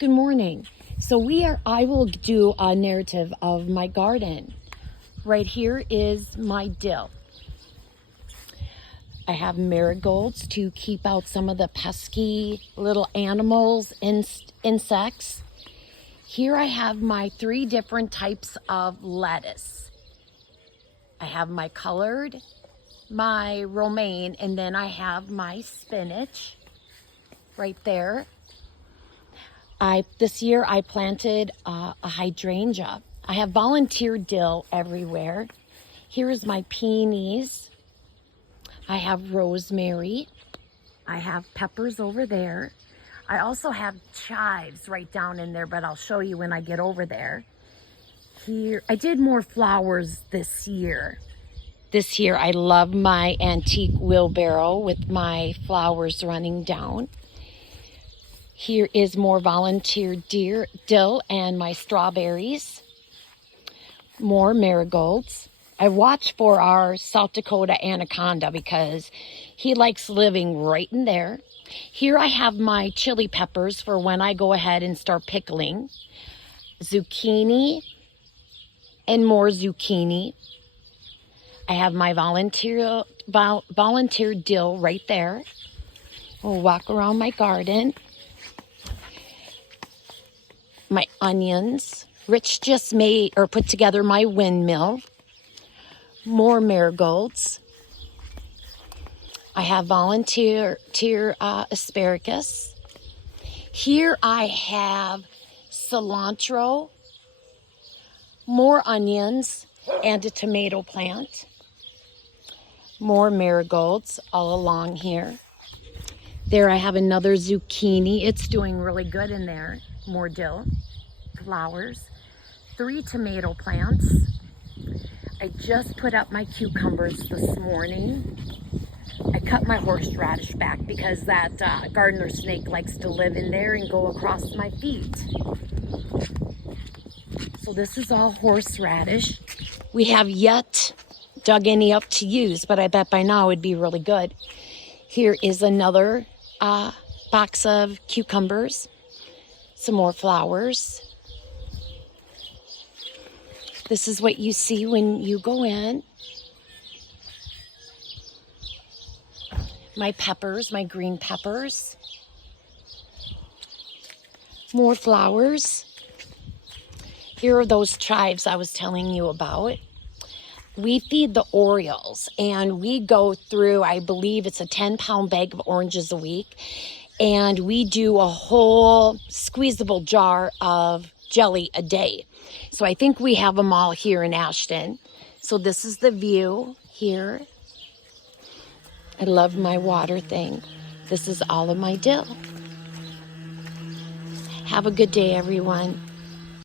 Good morning. I will do a narrative of my garden. Right here is my dill. I have marigolds to keep out some of the pesky little animals, insects. Here I have my 3 different types of lettuce. I have my colored, my romaine, and then I have my spinach right there. This year I planted a hydrangea. I have volunteer dill everywhere. Here is my peonies. I have rosemary. I have peppers over there. I also have chives right down in there, but I'll show you when I get over there. Here, I did more flowers this year. This year I love my antique wheelbarrow with my flowers running down. Here is more volunteer dill and my strawberries. More marigolds. I watch for our South Dakota anaconda because he likes living right in there. Here I have my chili peppers for when I go ahead and start pickling. Zucchini and more zucchini. I have my volunteer dill right there. We'll walk around my garden. My onions. Rich just made or put together my windmill. More marigolds. I have volunteer asparagus. Here I have cilantro, more onions, and a tomato plant. More marigolds all along here. There I have another zucchini. It's doing really good in there. More dill, flowers, 3 tomato plants. I just put up my cucumbers this morning. I cut my horseradish back because that gardener snake likes to live in there and go across my feet. So this is all horseradish. We have yet dug any up to use, but I bet by now it'd be really good. Here is another box of cucumbers. Some more flowers. This is what you see when you go in. My peppers, my green peppers. More flowers. Here are those chives I was telling you about. We feed the Orioles and we go through, I believe it's a 10-pound bag of oranges a week. And we do a whole squeezable jar of jelly a day. So I think we have them all here in Ashton. So this is the view here. I love my water thing. This is all of my dill. Have a good day, everyone.